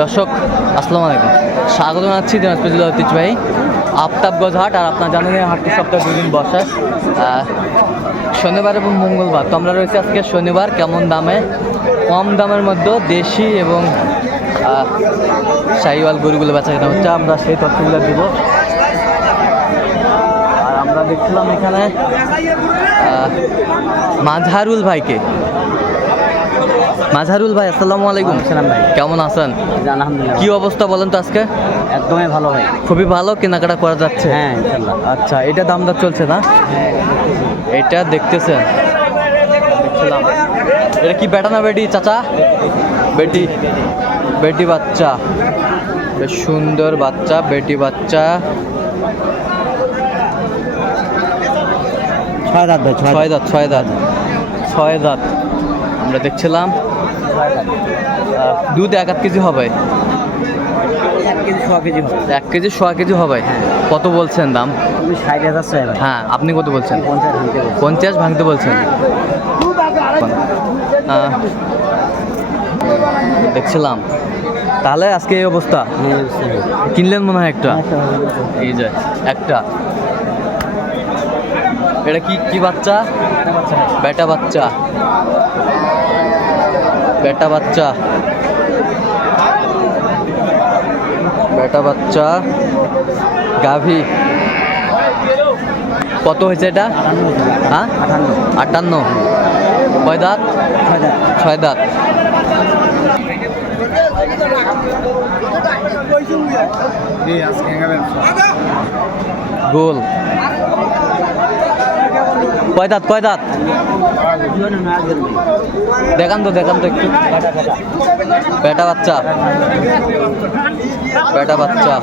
দর্শক আসসালামু আলাইকুম। স্বাগত জানাচ্ছি দিনাজপুর জেলা ঐতিহ্যবাহী আফতাবগঞ্জ হাট আর আপনার জানেন হাটটি সপ্তাহে দুই দিন বসে। শনিবার এবং মঙ্গলবার। তো আমরা রয়েছে আজকে শনিবার কেমন দামে? কম দামের মধ্যে দেশি এবং শাহিওয়াল গরুগুলো বেচা কেনা হচ্ছে। আমরা সেই তথ্যগুলো দিব। আর আমরা দেখছিলাম এখানে আহ, মাঝহারুল ভাইকে। মাঝহারুল ভাই আসসালামু আলাইকুম। সালাম ভাই। কেমন আছেন? আলহামদুলিল্লাহ। কি অবস্থা বলেন তো আজকে? একদমই ভালো ভাই। খুবই ভালো কেনাকাটা করা যাচ্ছে? হ্যাঁ ইনশাল্লাহ আচ্ছা এটা দাম দর চলছে না? এটা দেখতেছেন? দেখছিলাম এটা কি বেটা না বেটি চাচা? বেটি বেটি বাচ্চা। বেশ সুন্দর বাচ্চা বেটি বাচ্চা। ছয় দাঁত ছয় দাঁত ছয় দাঁত। ছয় দাঁত। আমরা দেখছিলাম। দুধ এক আধ কেজি হবে? এক কেজি ছ কেজি হবে। সোয়া কেজি হবে? কত বলছেন দাম? হ্যাঁ আপনি কত বলছেন? পঞ্চাশ ভাঙতে বলছেন? দেখছিলাম। তাহলে আজকে এই অবস্থা? হ্যাঁ। কিনলেন মনে হয় একটা। এই যে একটা। এটা কি কি বাচ্চা। বেটা বাচ্চা। বেটা বাচ্চা। বেটা বাচ্চা। গাভী। কত হয়েছে এটা। হ্যাঁ? আটান্ন। কয় দাঁত? ছয় দাঁত। গোল। কয় দাঁত? কয় দাঁত? দেখান তো দেখান তো একটু। বেটা বাচ্চা। বেটা বাচ্চা।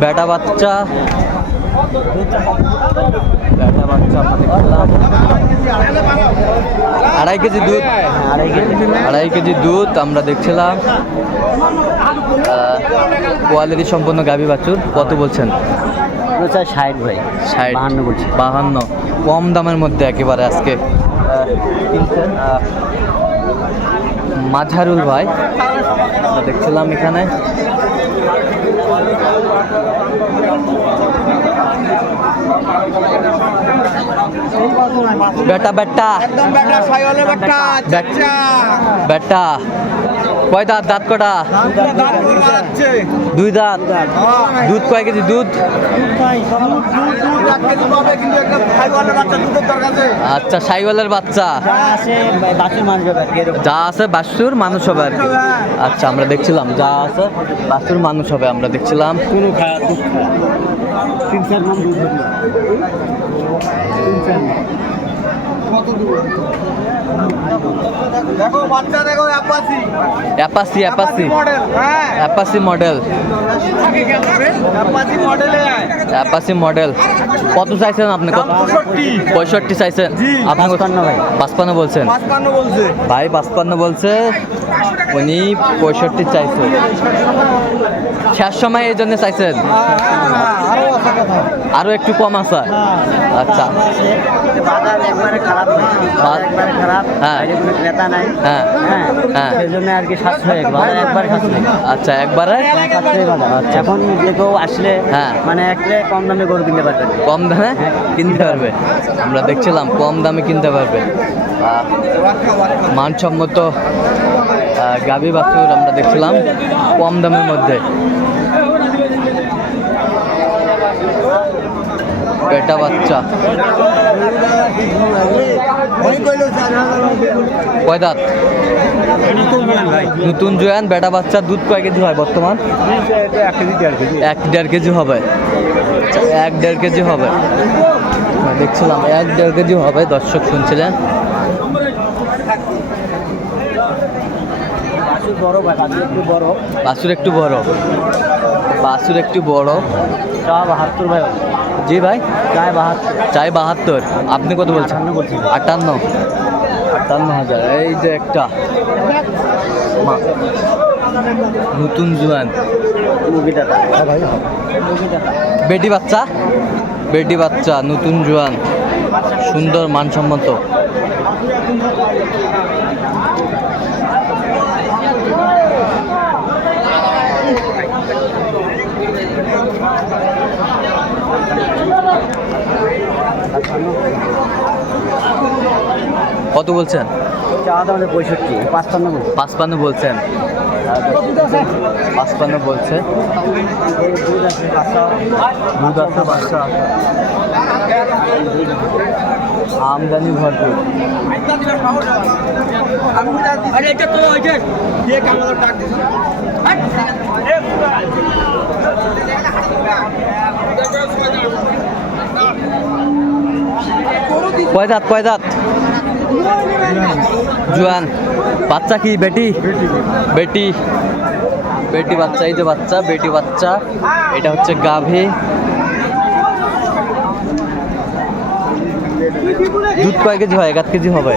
বেটা বাচ্চা। বেটা বাচ্চা আড়াই কেজি দুধ। আড়াই কেজি দুধ আমরা দেখছিলাম। কোয়ালিটি সম্পন্ন গাভী বাছুর। কত বলছেন? ষাট ভাই। ষাট। বাহান্ন বলছি। বাহান্ন। কম দামের মধ্যে একেবারে আজকে কিনছেন। মাঝারুল ভাই দেখছিলাম এখানে। বেটা বেটা। বেটা। কয় দাঁত? দাঁত কটা? দুই দাঁত। দুধ কয় কেজি? দুধ? এক আচ্ছা সাইওয়ালের বাচ্চা। যা আছে বাসুর মানুষ হবে আর কি। আচ্ছা আমরা দেখছিলাম যা আছে বাসুর মানুষ হবে আমরা দেখছিলাম। কোনো খাওয়া তিন চার দুধ হবে। তিন চার দেখো বাচ্চা দেখো অ্যাপাসি অ্যাপাসি অ্যাপাসি হ্যাঁ অ্যাপাসি মডেল অ্যাপাসি মডেল কত চাইছেন আপনি? কত পঁয়ষট্টি। চাইছেন? জি। আপনি পাঁচপান্ন ভাই। পাঁচপান্ন বলছেন? ভাই পাঁচপান্ন বলছে। উনি পঁয়ষট্টি চাইছে। শেষ সময় এই জন্য চাইছেন? আরও আরও একটু কম আছে? আচ্ছা। বাজার একবারে খারাপ। ভাই বাজার একবারে খারাপ। হ্যাঁ। ক্রেতা নাই। হ্যাঁ। হ্যাঁ। হ্যাঁ। জন্য আর কি সাতশো একবার একবার সাতশো আচ্ছা একবারে? সাশ্রয় আচ্ছা। এখন যে কেউ আসলে হ্যাঁ। মানে একটা কম দামে গরু কিনতে পারবে। কম দামে হ্যাঁ। কিনতে পারবে। আমরা দেখছিলাম কম দামে কিনতে পারবে। মানসম্মত গাভী বাছুর আমরা দেখছিলাম কম দামের মধ্যে। বেটা বাচ্চা। কয় দাঁত? নতুন জয়ান বেটা বাচ্চা দুধ কয় কেজি হয় বর্তমান? এক দেড় কেজি হবে। আচ্ছা, এক দেড় কেজি হবে। দেখছিলাম এক দেড় কেজি হবে দর্শক শুনছিলেন। বাছুর একটু বড়। বাছুর একটু বড়। বাহাত্তর ভাই জি ভাই চায় বাহাত্তর চায় বাহাত্তর। আপনি কত বলছেন? আটান্ন। আটান্ন। আটান্ন হাজার। এই যে একটা। নতুন জোয়ান। ভাই। বেটি বাচ্চা? বেটি বাচ্চা নতুন জোয়ান। সুন্দর মানসম্মত। কত বলছেন? পঁয়ষট্টি পাঁচপান্ন পাঁচপান্ন বলছেন। পাঁচপান্ন বলছে। আমদানি ভরপুর। কয় দাঁত কয় দাঁত? জুয়ান বাচ্চা কি বেটি? বেটি। বেটি বাচ্চা এই যে বাচ্চা বেটি বাচ্চা এটা হচ্ছে গাভী। দুধ কয় কেজি হয়? এক আধ কেজি হবে?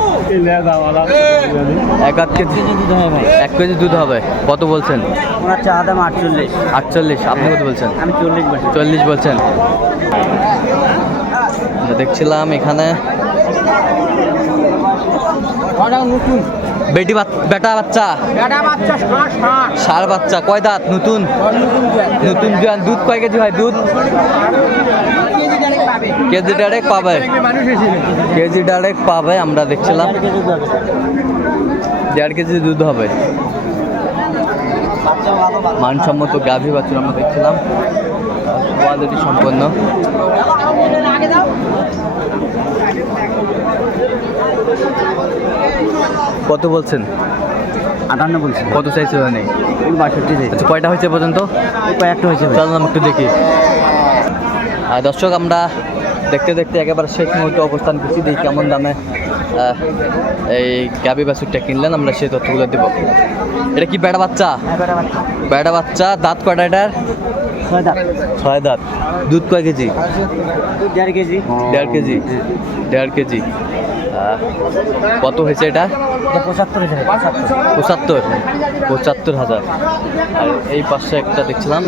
এক আধ কেজি। দুধ হবে এক কেজি দুধ হবে। কত বলছেন? ওনার চা দাম আটচল্লিশ। আটচল্লিশ। আপনি কত বলছেন? আমি চল্লিশ বলছি। চল্লিশ বলছেন। দেখছিলাম এখানে নতুন। বেটি বেটা বাচ্চা? ষাঁড় বাচ্চা কয় দাঁত? নতুন? নতুন জোয়ান দুধ কয় কেজি হয়? দুধ? কেজি ডাইরেক্ট পাবে। কেজি ডাইরেক্ট পাবে আমরা দেখছিলাম। দেড় কেজি দুধ হবে। মানসম্মত গাভী বাছুর আমরা দেখছিলাম। কোয়ালিটি সম্পন্ন। কত বলছেন? আটান্ন বলছি কত চাইছে নেই বাষট্টি আচ্ছা কয়টা হয়েছে পর্যন্ত? কয়েকটা হয়েছে। চলুন একটু দেখি। আর দর্শক আমরা দেখতে দেখতে একেবারে শেষ মুহূর্তে অবস্থান করছি। দেখি কেমন দামে এই গাবি বাছুরটা কিনলেন আমরা সেই তথ্যগুলো দেবো। এটা কি বেড়া বাচ্চা? হ্যাঁ, বেটা বাচ্চা। বেড়া বাচ্চা দাঁত কয়টা এটার? ছয় দাঁত। দুধ কয় কেজি? দেড় কেজি। দেড় কেজি। দেড় কেজি। কত হয়েছে এটা? এটা পঁচাত্তর পঁচাত্তর। পঁচাত্তর? পঁচাত্তর হাজার। আর এই পাশে একটা দেখছিলাম।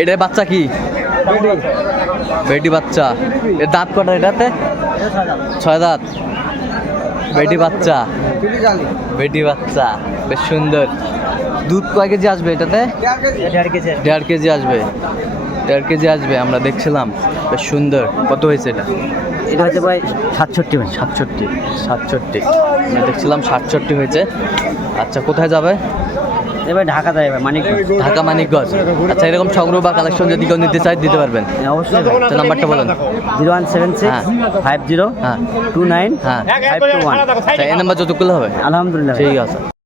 এটার বাচ্চা কি? বেটি বাচ্চা। এর দাঁত কটা এটাতে? ছয় দাঁত। বেটি বাচ্চা। বেটি বাচ্চা। বেশ সুন্দর। দুধ কয় কেজি আসবে এটাতে? দেড় কেজি। আসবে। দেড় কেজি আসবে আমরা দেখছিলাম। বেশ সুন্দর। কত হয়েছে এটা? এটা হচ্ছে ভাই সাতষট্টি সাতষট্টি। সাতষট্টি। আমরা দেখছিলাম সাতষট্টি হয়েছে। আচ্ছা কোথায় যাবে? এবার ঢাকা যায় এবার মানিক ঢাকা মানিকগঞ্জ। আচ্ছা এরকম সংগ্রহ বা কালেকশন যদি কেউ নিতে চায় দিতে পারবেন। অবশ্যই। আচ্ছা নাম্বারটা বলুন। জিরো ওয়ান সেভেন সিক্স হ্যাঁ। ফাইভ জিরো হ্যাঁ। টু নাইন হ্যাঁ। Five two one. আচ্ছা এই নাম্বার যতগুলো হবে? আলহামদুলিল্লাহ। ঠিক আছে।